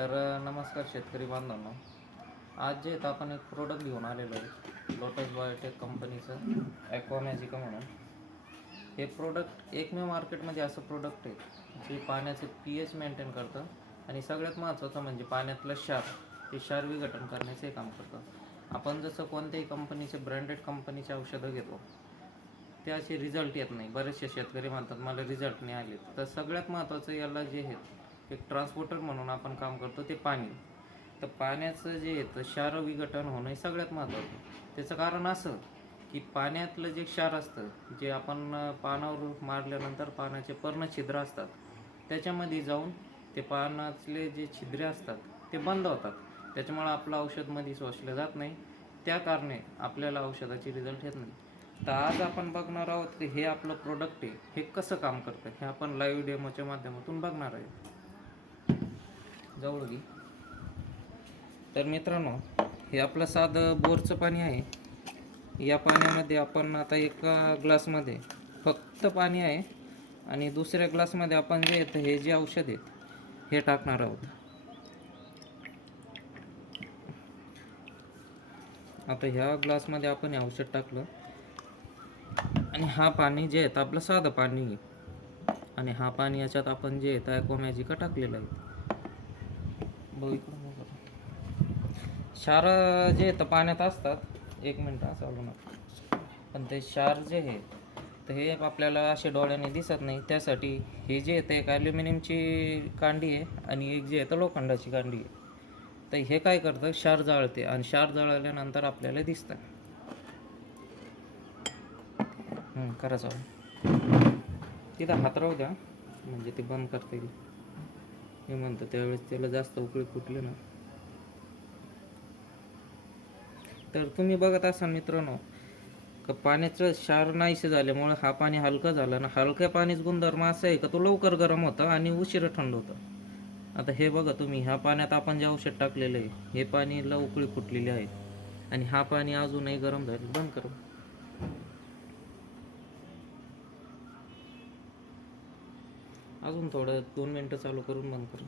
नमस्कार शेतकरी बांधवांनो. आज जे आपण एक प्रोडक्ट घेऊन आलेलो आहे लोटस बायोटेक कंपनीचं ॲक्वामॅजिका म्हणून. हे प्रोडक्ट एकमेव मार्केटमध्ये असं प्रोडक्ट आहे जे पाण्याचं pH मेंटेन करतं आणि सगळ्यात महत्त्वाचं म्हणजे पाण्यातलं क्षार विघटन करण्याचं हे काम करतं. आपण जसं कोणत्याही कंपनीचे ब्रँडेड कंपनीचे औषधं घेतो ते असे रिझल्ट येत नाही. बरेचसे शेतकरी म्हणतात मला रिझल्ट नाही आले. तर सगळ्यात महत्त्वाचं याला जे आहे एक ट्रान्सपोर्टर म्हणून आपण काम करतो ते पाणी. तर पाण्याचं जे आहे क्षार विघटन होणं हे सगळ्यात महत्त्वाचं. त्याचं कारण असं की पाण्यातलं जे क्षार असतं जे आपण पानावर मारल्यानंतर पाण्याचे पर्ण छिद्र असतात त्याच्यामध्ये जाऊन ते पानातले जे छिद्रे असतात ते बंद होतात. त्याच्यामुळं आपलं औषधमध्ये शोषलं जात नाही. त्या कारणे आपल्याला औषधाची रिझल्ट येत नाही. तर आज आपण बघणार आहोत की हे आपलं प्रोडक्ट आहे हे कसं काम करतं हे आपण लाईव्ह डेमोच्या माध्यमातून बघणार आहे. जवळ घे. तर मित्रांनो, हे आपलं साधं बोरचं पाणी आहे. या पाण्यामध्ये आपण आता एका ग्लासमध्ये फक्त पाणी आहे आणि दुसऱ्या ग्लासमध्ये आपण जे आहे हे जे औषध आहे हे टाकणार आहोत. आता ह्या ग्लासमध्ये आपण हे औषध टाकलं आणि हा पाणी जे आहे आपलं साधं पाणी आहे आणि हा पाणी याच्यात आपण जे आहे ॲक्वामॅजिका टाकलेलं आहे. क्षार जे आहे पाण्यात असतात. 1 मिनिट चालू नका. पण ते क्षार जे आहे तर हे आपल्याला असे डोळ्याने दिसत नाही. त्यासाठी हे जे आहे एक ॲल्युमिनियमची कांडी आहे आणि एक जे आहे लोखंडाची कांडी आहे. तर हे काय करतं क्षार जाळते आणि क्षार जाळल्यानंतर आपल्याला दिसतं. करा चालू. तिथं हात राहू द्या म्हणजे ते बंद करता येईल. मी म्हणतो त्यावेळेस त्याला जास्त उकळी फुटली ना. तर तुम्ही बघत असाल मित्रांनो का पाण्याचं क्षार नाहीसे झाल्यामुळे हा पाणी हलकं झालं ना. हलक्या पाणीच गुणधर्म असं आहे का तो लवकर गरम होतं आणि उशिरा थंड होतं. आता हे बघा तुम्ही, ह्या पाण्यात आपण जे औषध टाकलेलं आहे हे पाणीला उकळी फुटलेली आहे आणि हा पाणी अजूनही गरम झालं. बंद करू. अजून थोडं 2 मिनटं चालू करून बंद करू.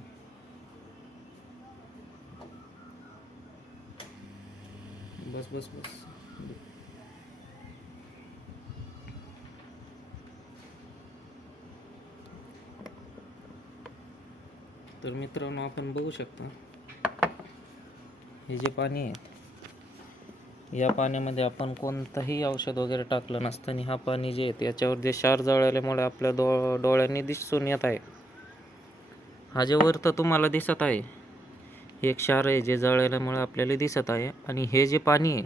बस बस बस. तर मित्रांनो, आपण बघू शकता हे जे पाणी आहे या पाण्यामध्ये आपण कोणतंही औषध वगैरे टाकलं नसताना हा पाणी जे आहे याच्यावर जे क्षार जळाल्यामुळे आपल्या डोळ्यांनी दिसून येत आहे. हा जे वर तर तुम्हाला दिसत आहे हे एक क्षार आहे जे जळाल्यामुळे आपल्याला दिसत आहे. आणि हे जे पाणी आहे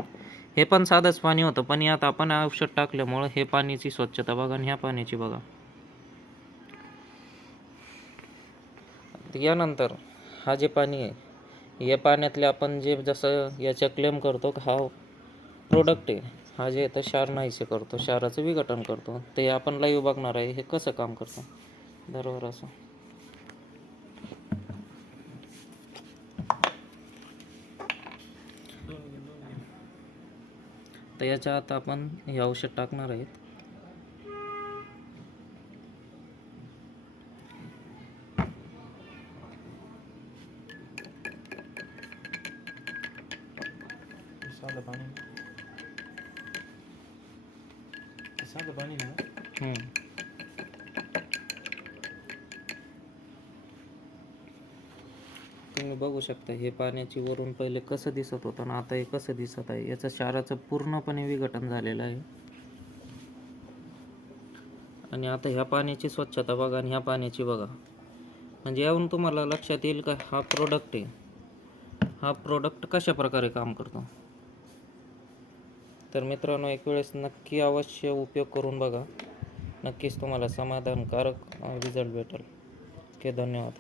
हे पण साधंच पाणी होतं, पण यात आपण औषध टाकल्यामुळं हे पाण्याची स्वच्छता बघा आणि ह्या पाण्याची बघा. यानंतर हा जे पाणी आहे या पाण्यातले आपण जे जसं याच्या क्लेम करतो की हा प्रोडक्ट आहे हा जे तर क्षार नाहीसे करतो, क्षाराचं विघटन करतो. ते आपण लाईव्ह बघणार आहे हे कसं काम करतं. बरोबर असं. तर याच्या आता आपण हे औषध टाकणार आहेत. साधं पाणी ना. तुम्ही बघू शकता हे पाण्याची वरून पहिले कसं दिसत होतं ना आता हे कसं दिसत आहे. याचं क्षाराचं पूर्णपणे विघटन झालेलं आहे. आणि आता ह्या पाण्याची स्वच्छता बघा आणि ह्या पाण्याची बघा. म्हणजे यावरून तुम्हाला लक्षात येईल का हा प्रोडक्ट आहे हा प्रोडक्ट कशा प्रकारे काम करतो. तर मित्रांनो, एक वेळेस नक्की अवश्य उपयोग करून बघा. नक्कीच तुम्हाला समाधानकारक रिझल्ट भेटेल. ओके, धन्यवाद.